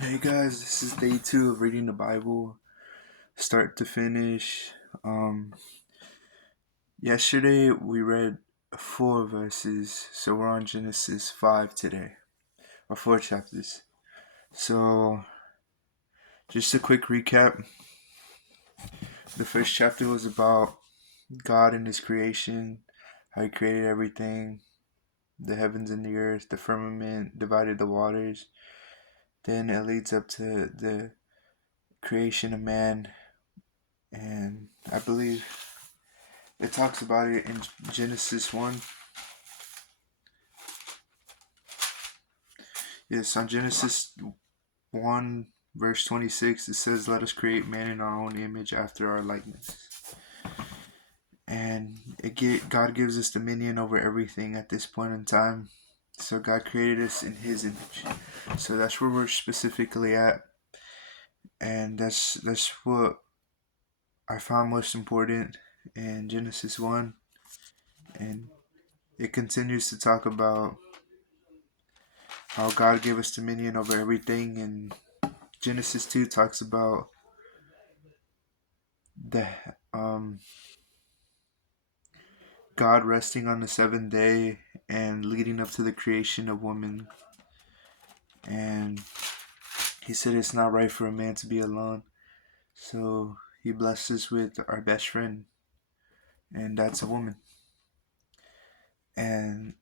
Hey guys, this is day 2 of reading the Bible, start to finish. Yesterday we read 4 verses, so we're on Genesis 5 today, or 4 chapters. So, just a quick recap. The first chapter was about God and His creation, how He created everything, the heavens and the earth, the firmament, divided the waters. Then it leads up to the creation of man, and I believe it talks about it in Genesis 1. Yes, on Genesis 1, verse 26, it says, "Let us create man in our own image after our likeness." And God gives us dominion over everything at this point in time. So God created us in His image. So that's where we're specifically at. And that's what I found most important in Genesis 1. And it continues to talk about how God gave us dominion over everything. And Genesis 2 talks about the God resting on the seventh day and leading up to the creation of woman. And He said it's not right for a man to be alone. So He blessed us with our best friend, and that's a woman. And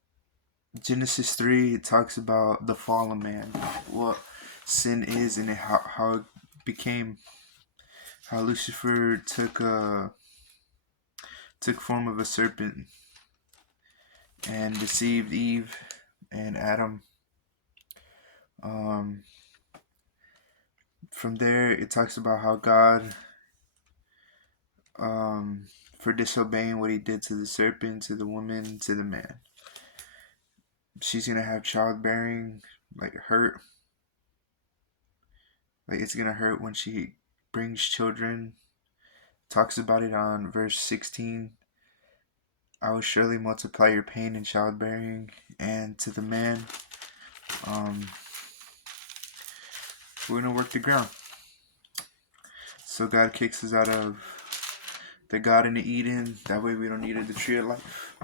Genesis 3 it talks about the fall of man, what sin is, and how it became, how Lucifer took form of a serpent and deceived Eve and Adam. From there, it talks about how God, for disobeying what He did to the serpent, to the woman, to the man, she's gonna have childbearing, like hurt, like it's gonna hurt when she brings children. Talks about it on verse 16. I will surely multiply your pain in childbearing. And to the man, we're gonna work the ground. So God kicks us out of the Garden of Eden. That way we don't need the tree of life.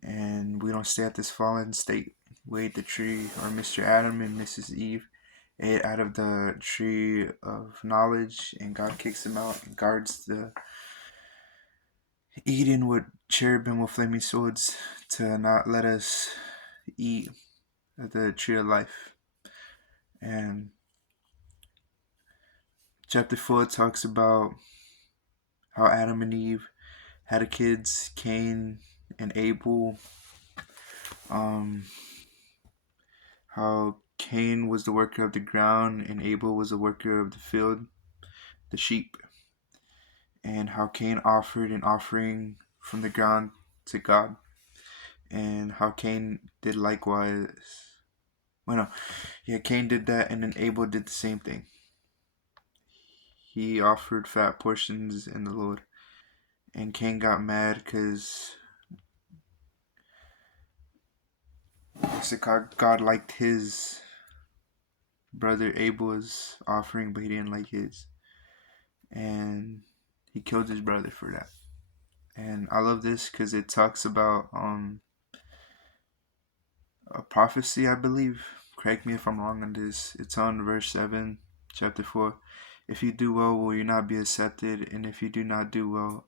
And we don't stay at this fallen state. We ate the tree, or Mr. Adam and Mrs. Eve ate out of the tree of knowledge, and God kicks them out and guards the Eden with cherubim with flaming swords to not let us eat of the tree of life. And chapter 4 talks about how Adam and Eve had kids, Cain and Abel. How Cain was the worker of the ground and Abel was the worker of the field, the sheep. And how Cain offered an offering from the ground to God. And how Cain did likewise. Cain did that, and then Abel did the same thing. He offered fat portions in the Lord. And Cain got mad because God liked his brother Abel's offering, but he didn't like his. And he killed his brother for that. And I love this because it talks about a prophecy, I believe. Correct me if I'm wrong on this. It's on verse 7, chapter 4. If you do well, will you not be accepted? And if you do not do well,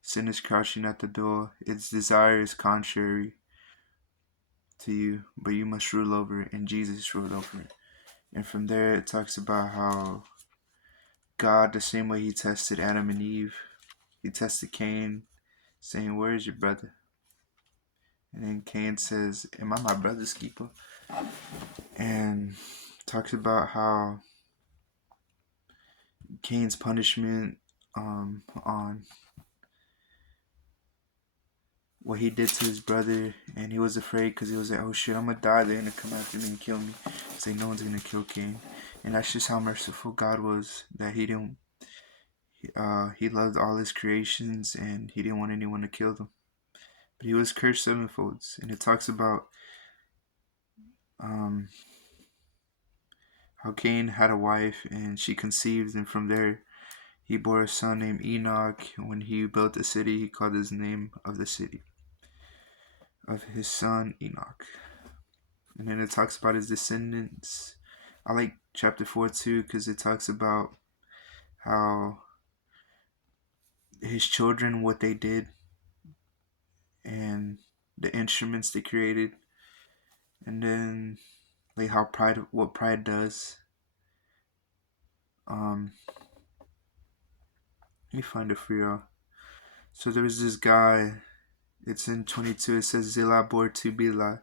sin is crouching at the door. Its desire is contrary to you, but you must rule over it. And Jesus ruled over it. And from there, it talks about how God, the same way He tested Adam and Eve, He tested Cain, saying, "Where is your brother?" And then Cain says, "Am I my brother's keeper?" And talks about how Cain's punishment on what he did to his brother, and he was afraid because he was like, "Oh shit, I'm gonna die. They're gonna come after me and kill me." Say no one's gonna kill Cain, and that's just how merciful God was. That He didn't. He loved all His creations, and He didn't want anyone to kill them. But He was cursed sevenfolds, and it talks about how Cain had a wife, and she conceived, and from there he bore a son named Enoch. When he built a city, he called his name of the city of his son Enoch. And then it talks about his descendants. I like chapter 4 too, because it talks about how his children, what they did, and the instruments they created, and then like how what pride does. Let me find it for y'all. So there was this guy. It's in 22. It says Zillah bore to Bilhah.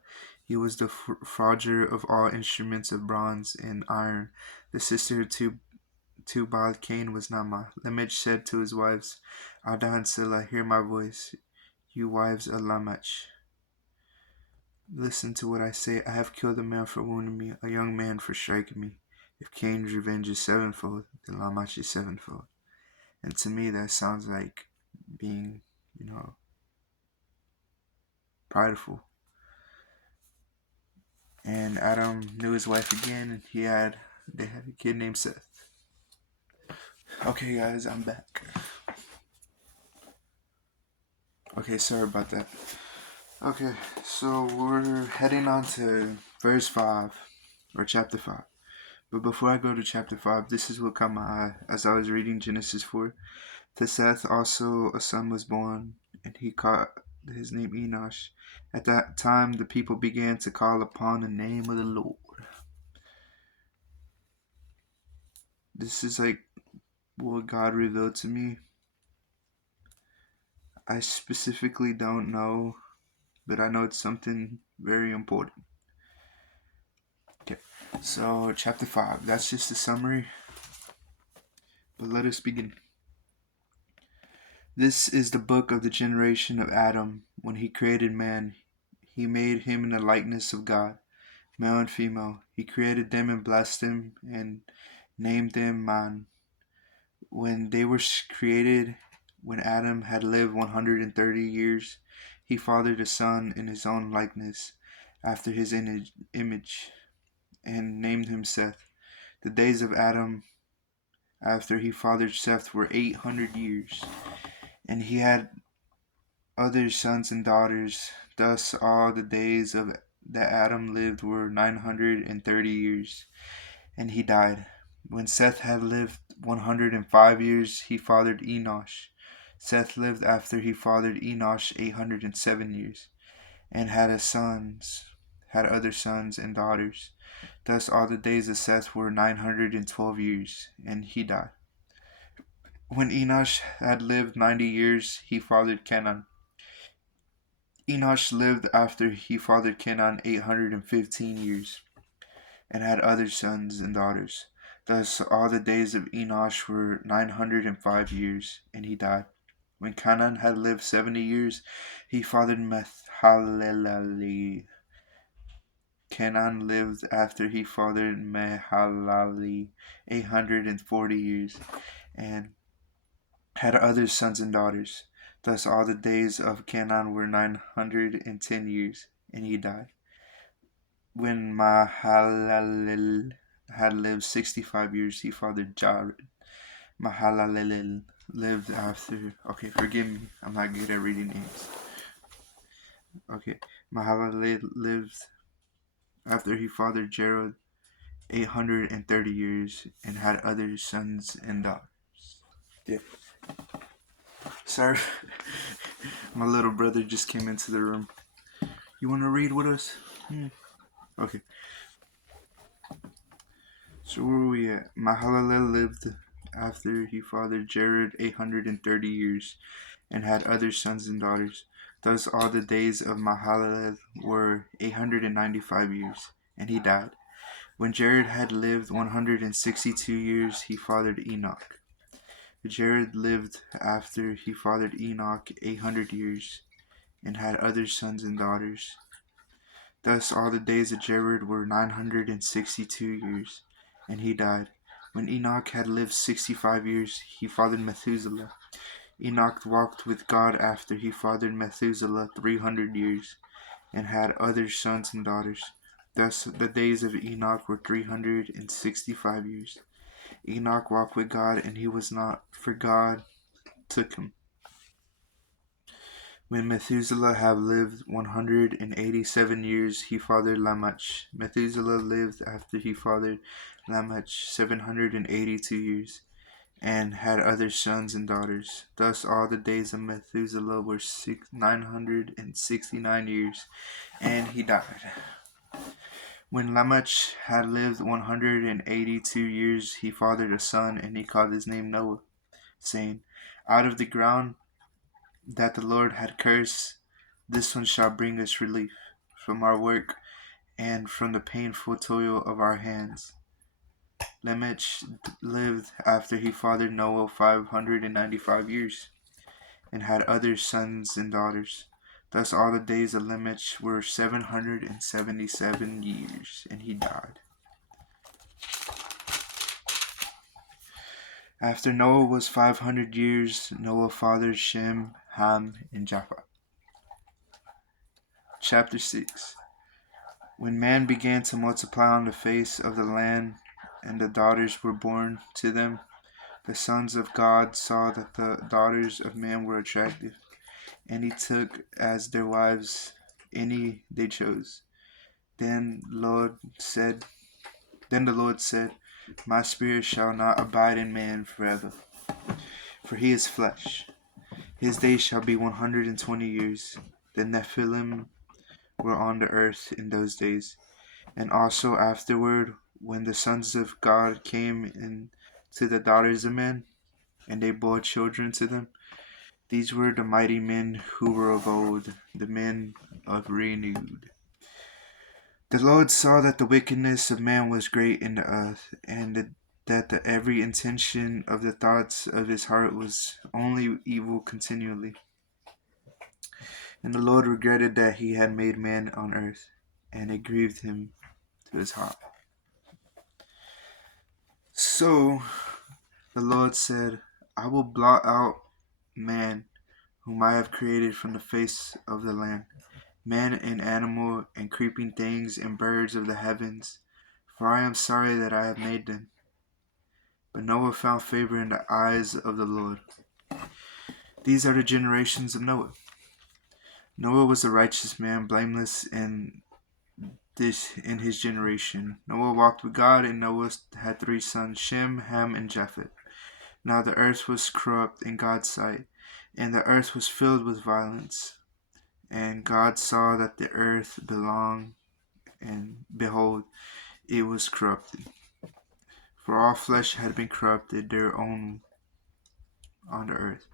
He was the forger of all instruments of bronze and iron. The sister of Tubal Cain was Naamah. Lamech said to his wives, Adah and Zillah, hear my voice, you wives of Lamech. Listen to what I say. I have killed a man for wounding me, a young man for striking me. If Cain's revenge is sevenfold, then Lamech is sevenfold. And to me, that sounds like being, prideful. And Adam knew his wife again, and they had a kid named Seth. Okay, guys, I'm back. Okay, sorry about that. Okay, so we're heading on to verse 5, or chapter 5. But before I go to chapter 5, this is what caught my eye as I was reading Genesis 4. To Seth also a son was born, and he called his name Enosh. At that time, the people began to call upon the name of the Lord. This is like what God revealed to me. I specifically don't know, but I know it's something very important. Okay, so chapter 5, that's just a summary. But let us begin. This is the book of the generation of Adam. When he created man, he made him in the likeness of God, male and female. He created them and blessed them and named them man. When they were created, when Adam had lived 130 years, he fathered a son in his own likeness, after his image, and named him Seth. The days of Adam after he fathered Seth were 800 years, and he had other sons and daughters. Thus all the days of that Adam lived were 930 years, and he died. When Seth had lived 105 years, he fathered Enosh. Seth lived after he fathered Enosh 807 years, and had other sons and daughters. Thus all the days of Seth were 912 years, and he died. When Enosh had lived 90 years, he fathered Kenan. Enosh lived after he fathered Kenan 815 years, and had other sons and daughters. Thus all the days of Enosh were 905 years, and he died. When Kenan had lived 70 years, he fathered Mahalalel. Kenan lived after he fathered Mahalalel 840 years, and had other sons and daughters. Thus all the days of Kenan were 910 years, and he died. When Mahalalel had lived 65 years, he fathered Jared. Mahalalel lived after... Okay, forgive me. I'm not good at reading names. Okay, Mahalalel lived after he fathered Jared 830 years and had other sons and daughters. Yeah. Sorry. My little brother just came into the room. You want to read with us? Okay. So where are we at? Mahalalel lived after he fathered Jared 830 years and had other sons and daughters. Thus all the days of Mahalalel were 895 years, and he died. When Jared had lived 162 years, he fathered Enoch. Jared lived after he fathered Enoch 800 years, and had other sons and daughters. Thus all the days of Jared were 962 years, and he died. When Enoch had lived 65 years, he fathered Methuselah. Enoch walked with God after he fathered Methuselah 300 years, and had other sons and daughters. Thus the days of Enoch were 365 years. Enoch walked with God, and he was not, for God took him. When Methuselah had lived 187 years, he fathered Lamech. Methuselah lived after he fathered Lamech 782 years, and had other sons and daughters. Thus all the days of Methuselah were 969 years, and he died. When Lamech had lived 182 years, he fathered a son, and he called his name Noah, saying, Out of the ground that the Lord had cursed, this one shall bring us relief from our work and from the painful toil of our hands. Lamech lived after he fathered Noah 595 years, and had other sons and daughters. Thus all the days of Lamech were 777 years, and he died. After Noah was 500 years, Noah fathered Shem, Ham, and Japheth. Chapter 6. When man began to multiply on the face of the land, and the daughters were born to them, the sons of God saw that the daughters of man were attractive, and he took as their wives any they chose. Then the Lord said, My spirit shall not abide in man forever, for he is flesh. His days shall be 120 years. The Nephilim were on the earth in those days, and also afterward, when the sons of God came in to the daughters of men, and they bore children to them. These were the mighty men who were of old, the men of renewed. The Lord saw that the wickedness of man was great in the earth, and that every intention of the thoughts of his heart was only evil continually. And the Lord regretted that he had made man on earth, and it grieved him to his heart. So the Lord said, I will blot out man, whom I have created from the face of the land, man and animal and creeping things and birds of the heavens, for I am sorry that I have made them. But Noah found favor in the eyes of the Lord. These are the generations of Noah. Noah was a righteous man, blameless in his generation. Noah walked with God, and Noah had 3 sons, Shem, Ham, and Japheth. Now the earth was corrupt in God's sight, and the earth was filled with violence. And God saw that the earth belonged, and behold, it was corrupted. For all flesh had been corrupted their own on the earth.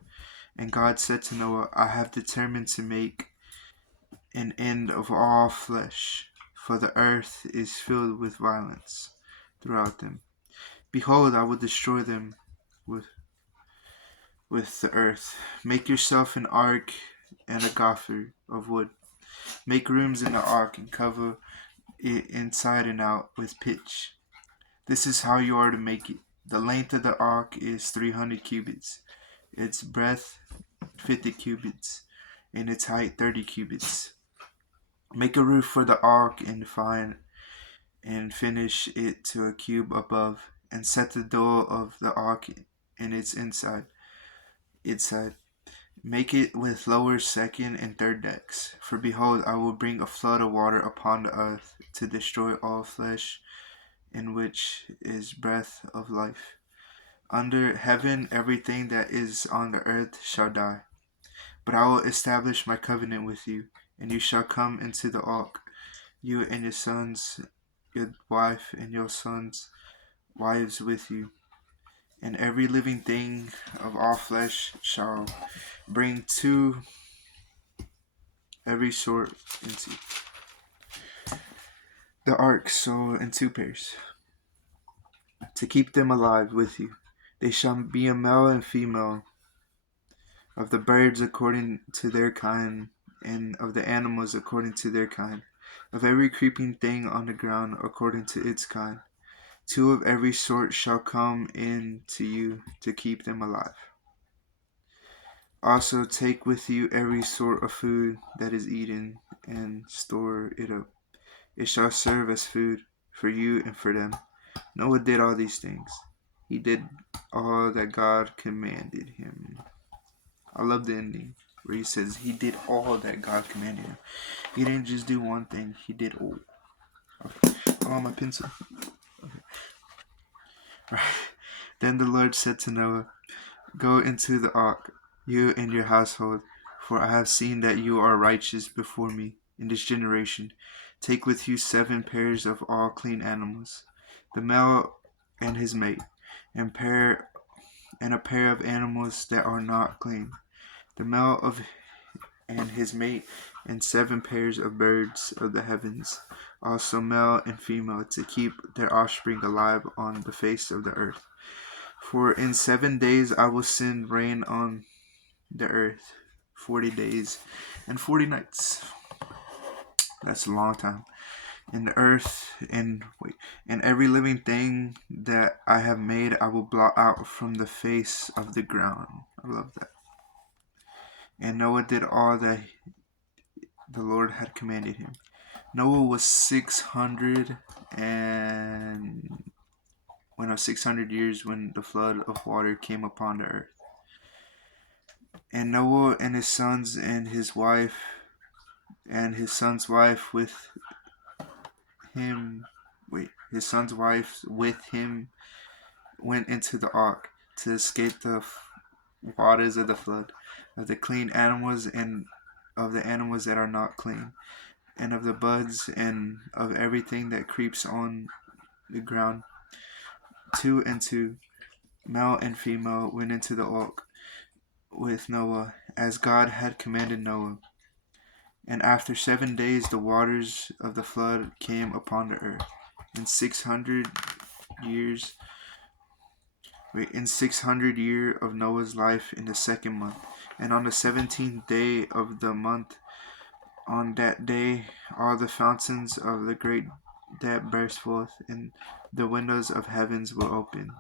And God said to Noah, I have determined to make an end of all flesh, for the earth is filled with violence throughout them. Behold, I will destroy them with the earth. Make yourself an ark and a gopher of wood. Make rooms in the ark and cover it inside and out with pitch. This is how you are to make it. The length of the ark is 300 cubits, its breadth 50 cubits, and its height 30 cubits. Make a roof for the ark and finish it to a cube above, and set the door of the ark in its inside. Make it with lower, second, and third decks. For behold, I will bring a flood of water upon the earth to destroy all flesh, in which is breath of life. Under heaven, everything that is on the earth shall die. But I will establish my covenant with you, and you shall come into the ark, you and your sons, your wife, and your sons' wives with you. And every living thing of all flesh shall bring 2 every sort into the ark, so in 2 pairs, to keep them alive with you. They shall be a male and female, of the birds according to their kind, and of the animals according to their kind, of every creeping thing on the ground according to its kind. 2 of every sort shall come in to you to keep them alive. Also take with you every sort of food that is eaten, and store it up. It shall serve as food for you and for them. Noah did all these things. He did all that God commanded him. I love the ending where he says he did all that God commanded him. He didn't just do one thing, he did all. Okay. Oh, my pencil. Okay. Right. Then the Lord said to Noah, "Go into the ark, you and your household, for I have seen that you are righteous before me in this generation. Take with you 7 pairs of all clean animals, the male and his mate, and a pair of animals that are not clean, the male of and his mate, and 7 pairs of birds of the heavens, also male and female, to keep their offspring alive on the face of the earth. For in 7 days I will send rain on the earth, 40 days and 40 nights." That's a long time. "In the earth and every living thing that I have made I will blot out from the face of the ground." I love that. And Noah did all that the Lord had commanded him. Noah was 600 years when the flood of water came upon the earth. And Noah and his sons and his son's wife with him went into the ark to escape the waters of the flood, of the clean animals and of the animals that are not clean, and of the buds and of everything that creeps on the ground. 2 and 2, male and female, went into the ark with Noah, as God had commanded Noah. And after 7 days the waters of the flood came upon the earth. In 600 year of Noah's life, in the 2nd month, and on the 17th day of the month, on that day all the fountains of the great deep burst forth, and the windows of heavens were opened,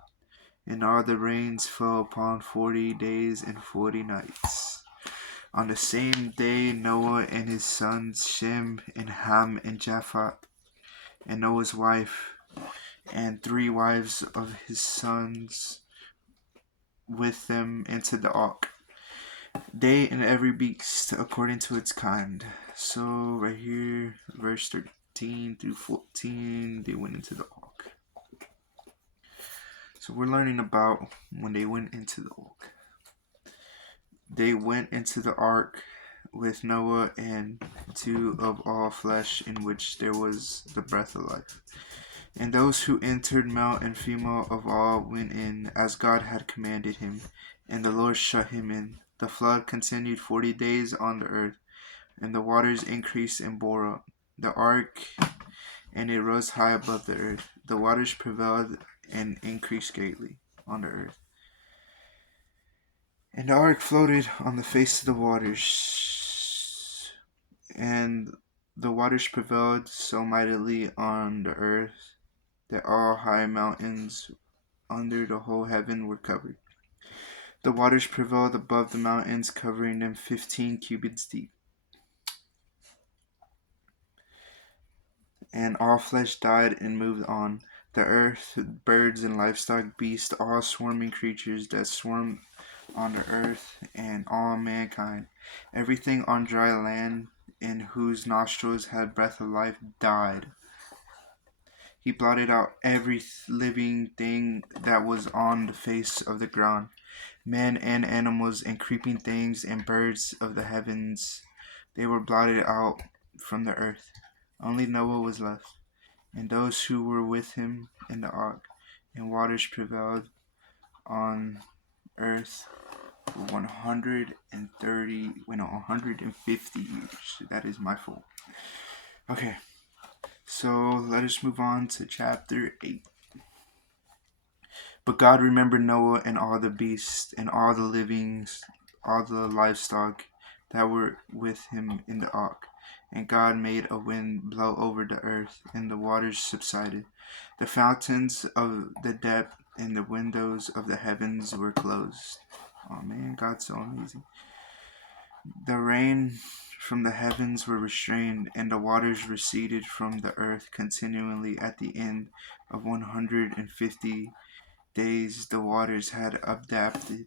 and all the rains fell upon 40 days and 40 nights. On the same day Noah and his sons Shem and Ham and Japheth, and Noah's wife, and 3 wives of his sons with them, into the ark, they and every beast according to its kind. So right here, verse 13 through 14, they went into the ark. So we're learning about when they went into the ark. They went into the ark with Noah and 2 of all flesh, in which there was the breath of life. And those who entered, male and female of all, went in, as God had commanded him, and the Lord shut him in. The flood continued 40 days on the earth, and the waters increased and bore up the ark, and it rose high above the earth. The waters prevailed and increased greatly on the earth. And the ark floated on the face of the waters, and the waters prevailed so mightily on the earth that all high mountains under the whole heaven were covered. The waters prevailed above the mountains, covering them 15 cubits deep. And all flesh died and moved on the earth, birds and livestock, beasts, all swarming creatures that swarmed on the earth, and all mankind. Everything on dry land in whose nostrils had breath of life died. He blotted out every living thing that was on the face of the ground, men and animals and creeping things and birds of the heavens. They were blotted out from the earth. Only Noah was left, and those who were with him in the ark. And waters prevailed on earth for 150 years. That is my fault. Okay. So let us move on to chapter 8. But God remembered Noah and all the beasts and all the livings, all the livestock that were with him in the ark. And God made a wind blow over the earth, and the waters subsided. The fountains of the depth and the windows of the heavens were closed. Oh man, God's so amazing. The rain from the heavens were restrained, and the waters receded from the earth continually. At the end of 150 days, the waters had adapted,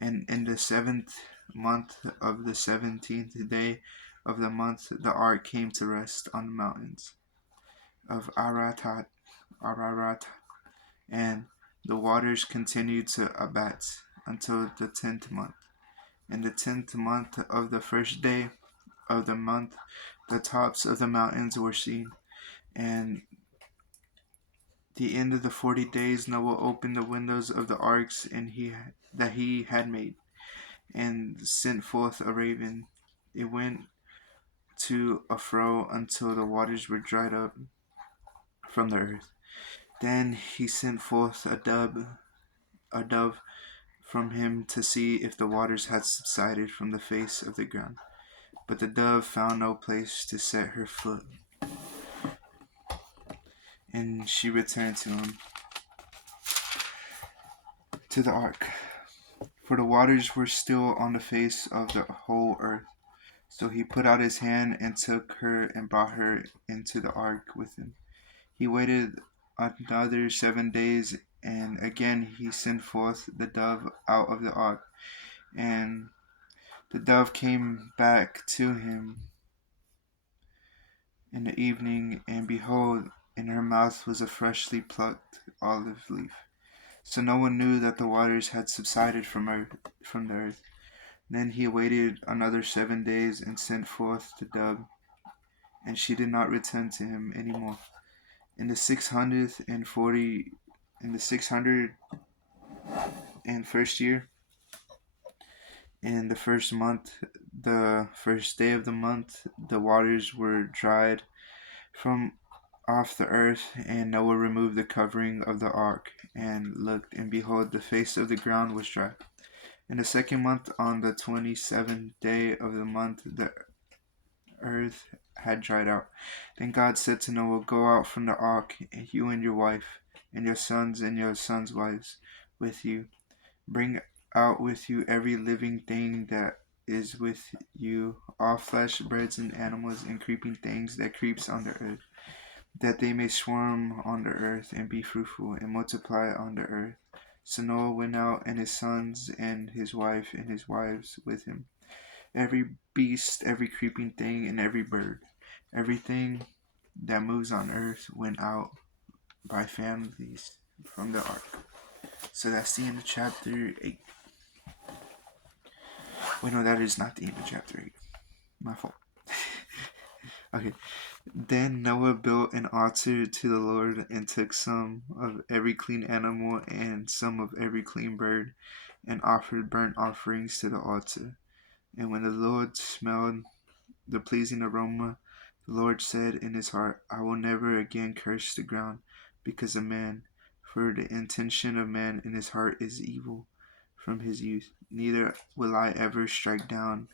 and in the 7th month of the 17th day of the month, the ark came to rest on the mountains of Ararat, and the waters continued to abate until the 10th month. In the 10th month of the first day of the month, the tops of the mountains were seen. And the end of the 40 days, Noah opened the windows of the arks that he had made, and sent forth a raven. It went to and fro until the waters were dried up from the earth. Then he sent forth a dove from him to see if the waters had subsided from the face of the ground. But the dove found no place to set her foot, and she returned to him to the ark. For the waters were still on the face of the whole earth. So he put out his hand and took her and brought her into the ark with him. He waited another 7 days, and again he sent forth the dove out of the ark. And the dove came back to him in the evening, and behold, in her mouth was a freshly plucked olive leaf. So no one knew that the waters had subsided from the earth. Then he waited another 7 days and sent forth the dove, and she did not return to him any more. In the 601st year, in the first month, the first day of the month, the waters were dried from off the earth, and Noah removed the covering of the ark, and looked, and behold, the face of the ground was dry. In the 2nd month, on the 27th day of the month, the earth had dried out. Then God said to Noah, Go out from the ark, you and your wife, and your sons' wives with you. Bring out with you every living thing that is with you, all flesh, birds and animals, and creeping things that creeps on the earth, that they may swarm on the earth, and be fruitful, and multiply on the earth. So Noah went out, and his sons, and his wife, and his wives with him. Every beast, every creeping thing, and every bird, everything that moves on earth went out by families from the ark. So that's the end of chapter 8. Wait, no, that is not the end of chapter 8. My fault. Okay. Then Noah built an altar to the Lord, and took some of every clean animal and some of every clean bird, and offered burnt offerings to the altar. And when the Lord smelled the pleasing aroma, the Lord said in his heart, I will never again curse the ground because of man, for the intention of man in his heart is evil from his youth. Neither will I ever strike down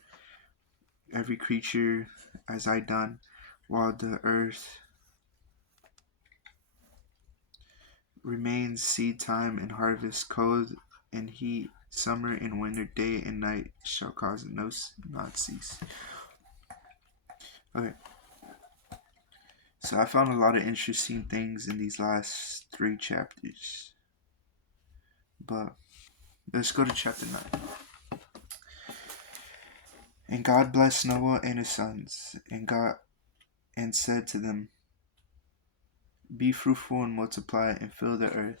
every creature as I done, while the earth remains, seed time and harvest, cold and heat, summer and winter, day and night shall cause it not cease. Okay. So I found a lot of interesting things in these last 3 chapters. But let's go to chapter 9. And God blessed Noah and his sons, and said to them, Be fruitful and multiply and fill the earth.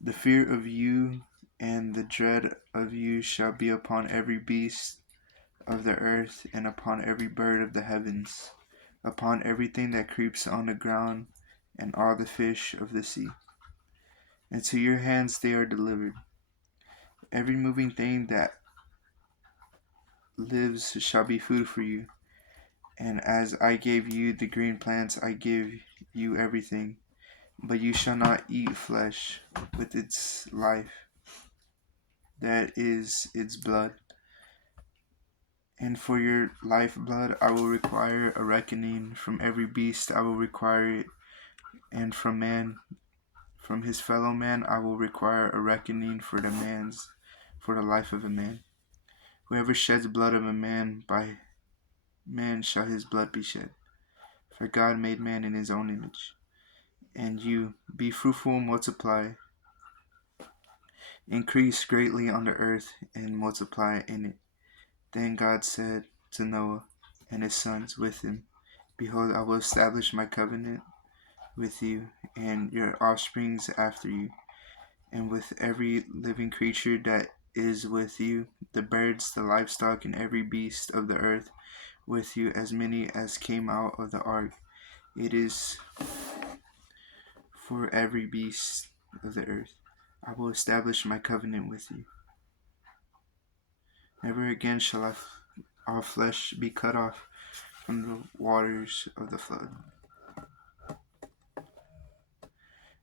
The fear of you and the dread of you shall be upon every beast of the earth, and upon every bird of the heavens, upon everything that creeps on the ground, and all the fish of the sea. Into your hands they are delivered. Every moving thing that lives shall be food for you. And as I gave you the green plants, I give you everything. But you shall not eat flesh with its life, that is its blood. And for your lifeblood I will require a reckoning. From every beast I will require it, and from his fellow man I will require a reckoning for the life of a man. Whoever sheds blood of a man, by man shall his blood be shed. For God made man in his own image. And you, be fruitful and multiply, increase greatly on the earth and multiply in it. Then God said to Noah and his sons with him, Behold, I will establish my covenant with you and your offsprings after you, and with every living creature that is with you, the birds, the livestock, and every beast of the earth with you, as many as came out of the ark. It is for every beast of the earth. I will establish my covenant with you. Never again shall all flesh be cut off from the waters of the flood.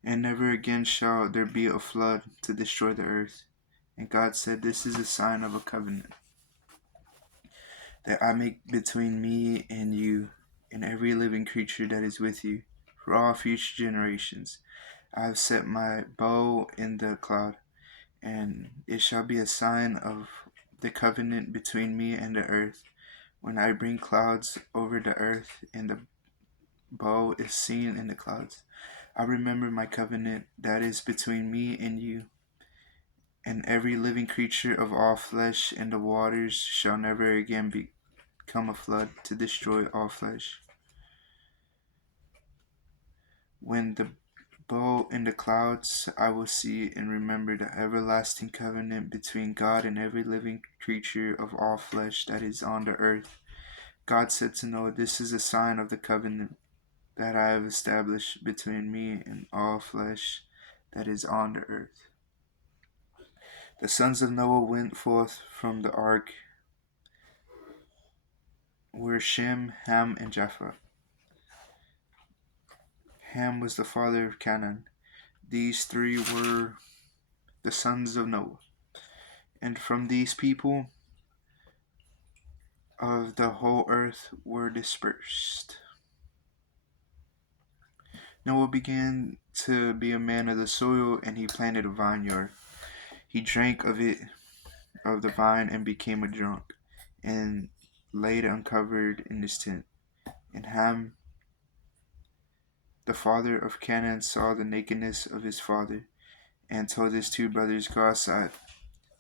And never again shall there be a flood to destroy the earth. And God said, This is a sign of a covenant that I make between me and you and every living creature that is with you for all future generations. I have set my bow in the cloud, and it shall be a sign of the covenant between me and the earth. When I bring clouds over the earth and the bow is seen in the clouds, I remember my covenant that is between me and you and every living creature of all flesh, and the waters shall never again become a flood to destroy all flesh. When the bow in the clouds, I will see and remember the everlasting covenant between God and every living creature of all flesh that is on the earth. God said to Noah, This is a sign of the covenant that I have established between me and all flesh that is on the earth. The sons of Noah went forth from the ark were Shem, Ham, and Japheth. Ham was the father of Canaan. These three were the sons of Noah. And from these people of the whole earth were dispersed. Noah began to be a man of the soil, and he planted a vineyard. He drank of the vine, and became a drunk, and laid uncovered in his tent. And Ham, the father of Canaan, saw the nakedness of his father, and told his two brothers, Go outside.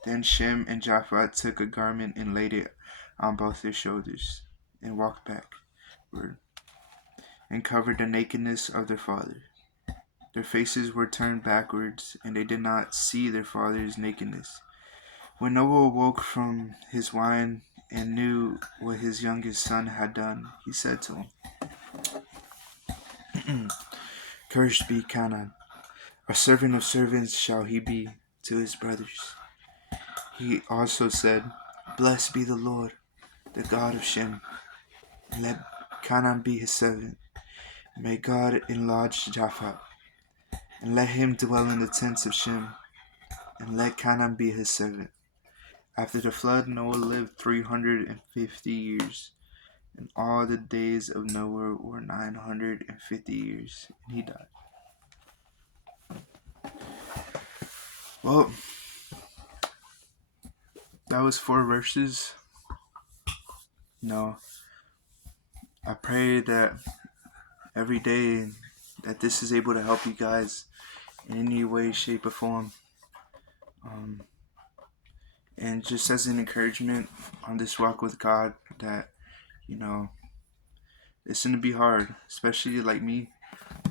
Then Shem and Japheth took a garment and laid it on both their shoulders, and walked backward, and covered the nakedness of their father. Their faces were turned backwards, and they did not see their father's nakedness. When Noah awoke from his wine and knew what his youngest son had done, he said to him, Cursed be Canaan, a servant of servants shall he be to his brothers. He also said, Blessed be the Lord, the God of Shem, and let Canaan be his servant. May God enlarge Japheth, and let him dwell in the tents of Shem, and let Canaan be his servant. After the flood, Noah lived 350 years, and all the days of Noah were 950 years, and he died. Well, that was 4 verses. I pray that every day that this is able to help you guys in any way, shape, or form. And just as an encouragement on this walk with God, that, it's going to be hard, especially like me.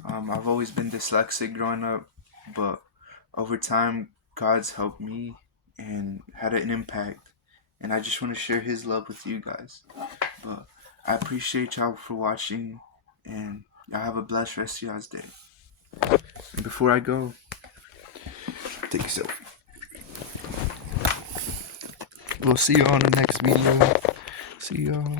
I've always been dyslexic growing up, but over time, God's helped me and had an impact. And I just want to share His love with you guys. But I appreciate y'all for watching, and y'all have a blessed rest of y'all's day. And before I go, take a selfie. We'll see y'all on the next video. See y'all.